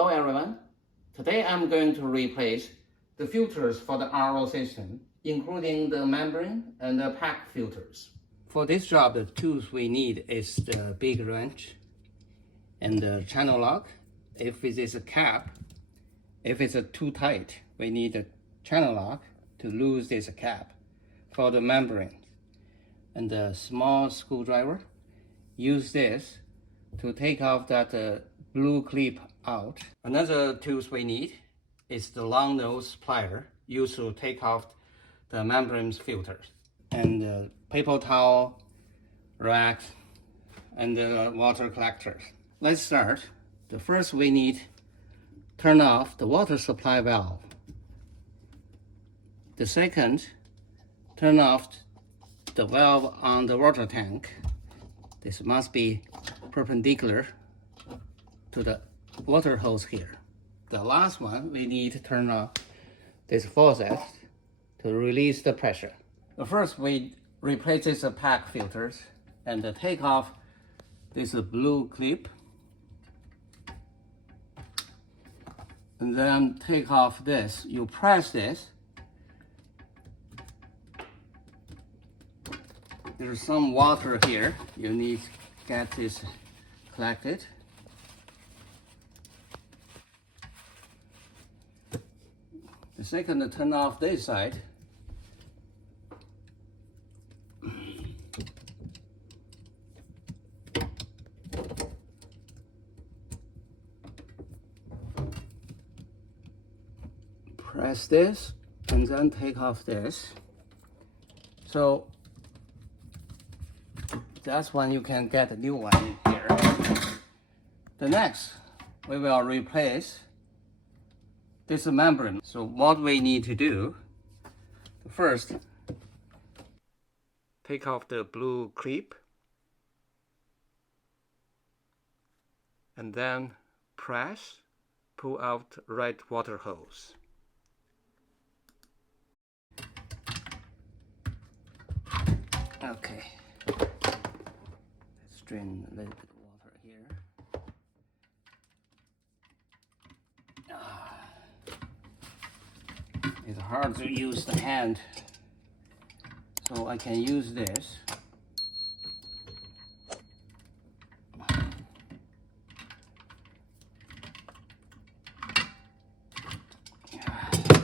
Hello everyone. Today I'm going to replace the filters for the RO system, including the membrane and the pack filters. For this job, the tools we need is the big wrench and the channel lock. If it is a cap, if it's too tight, we need a channel lock to lose this cap. For the membrane and the small screwdriver, use this to take off that blue clip out. Another tools we need is the long nose plier used to take off the membrane filters, and the paper towel racks and the water collectors. Let's start. The first we need turn off the water supply valve. The second, turn off the valve on the water tank. This must be perpendicular to the water hose here. The last one, we need to turn off this faucet to release the pressure. First, we replace this pack filters and take off this blue clip, and then take off this. You press this. There's some water here. You need to get this collected. The second, turn off this side. Press this and then take off this. So that's when you can get a new one in here. The next, we will replace this membrane. So what we need to do, first, take off the blue clip and then press, pull out right water hose. Okay, let's drain a little bit of water here. It's hard to use the hand, so I can use this.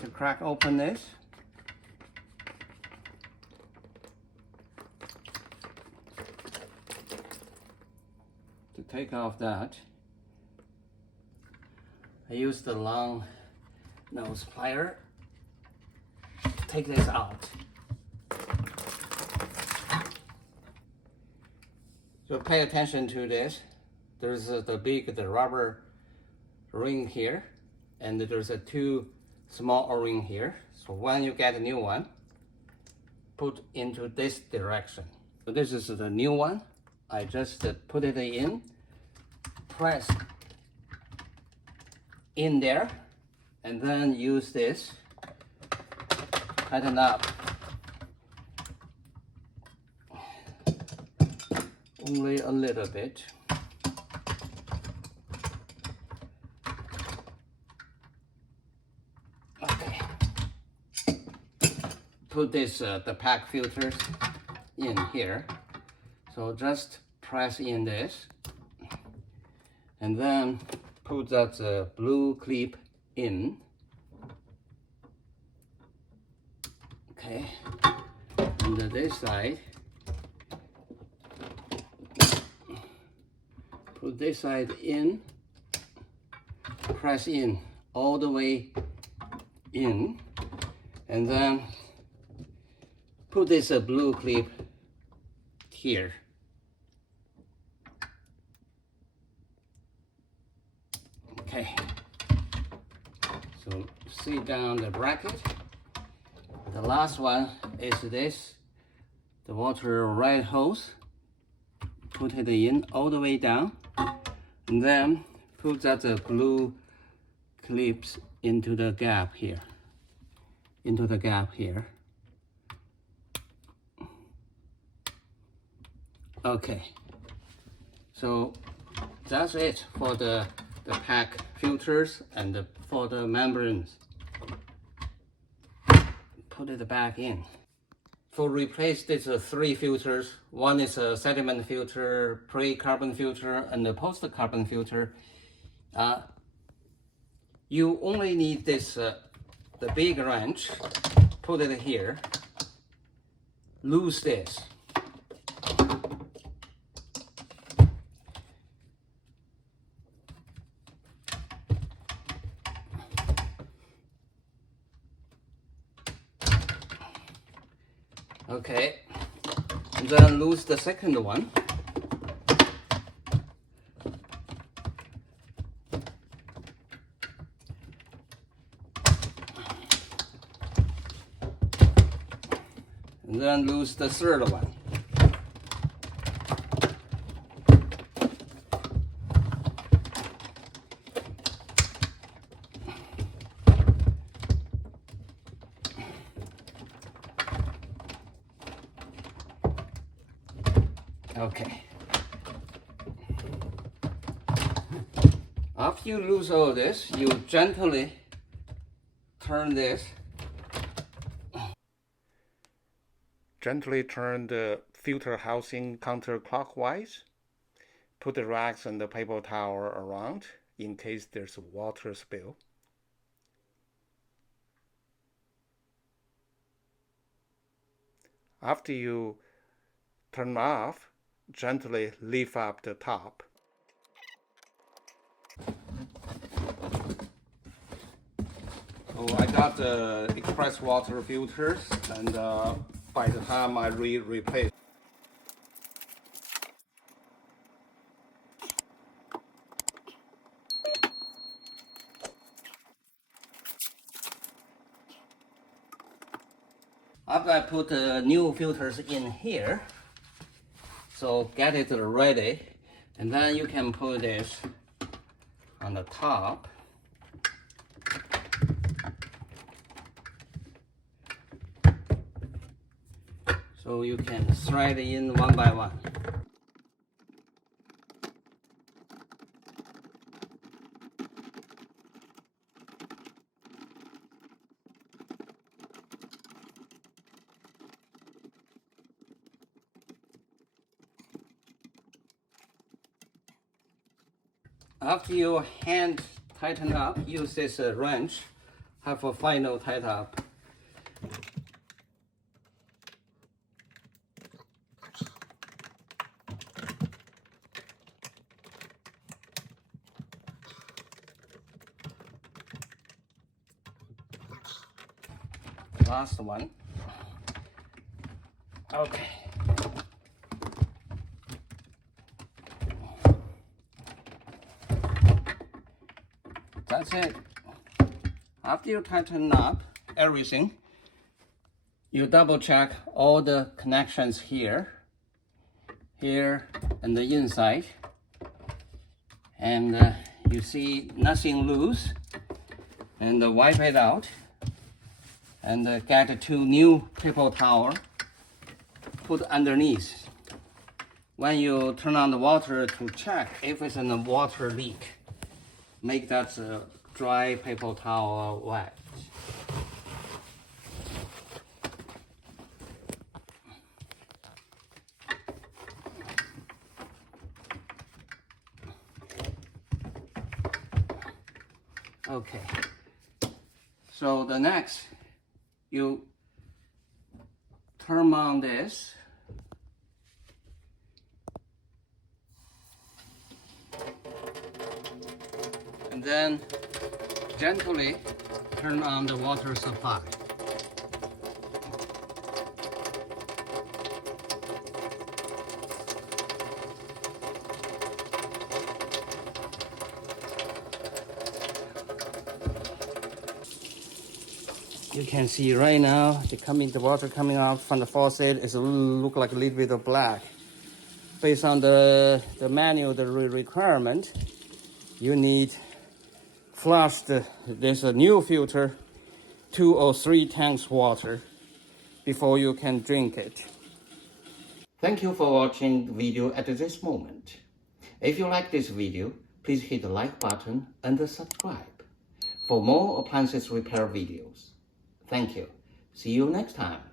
To crack open this. To take off that, I use the long nose plier. Take this out. So pay attention to this. There's the rubber ring here, and there's two small O-ring here. So when you get a new one, put into this direction. So this is the new one. I just put it in, press in there, and then use this, tighten up. Only a little bit. Okay. Put this the pack filters in here. So just press in this, and then put that blue clip in. Okay, and this side, put this side in, press in all the way in, and then put this blue clip here. Okay, so sit down the bracket. The last one is this, the water right hose. Put it in all the way down, and then put that blue clips into the gap here. Okay, so that's it for the the pack filters and for the membranes. Put it back in. For replace these 3 filters, one is a sediment filter, pre-carbon filter, and a post-carbon filter. You only need this, the big wrench. Put it here. Loose this. Okay, and then loose the second one. And then loose the third one. Okay. After you lose all this, you gently turn this. Gently turn the filter housing counterclockwise. Put the racks and the paper towel around in case there's a water spill. After you turn off, gently lift up the top. So I got the express water filters, and by the time I replace. After I put the new filters in here, so get it ready, and then you can put this on the top. So you can thread in one by one. After you hand tighten up, use this wrench, have a final tighten up. Last one. Okay. That's it. After you tighten up everything, you double check all the connections here, and the inside, and you see nothing loose, and wipe it out, and get 2 new paper towel, put underneath. When you turn on the water to check if it's a water leak, make that dry paper towel wet. Okay, so the next, you turn on this, and then gently turn on the water supply. You can see right now the water coming out from the faucet is look like a little bit of black. Based on the manual, the requirement, you need flush this new filter 2 or 3 tanks water before you can drink it. Thank you for watching the video at this moment. If you like this video, please hit the like button and subscribe for more appliances repair videos. Thank you. See you next time.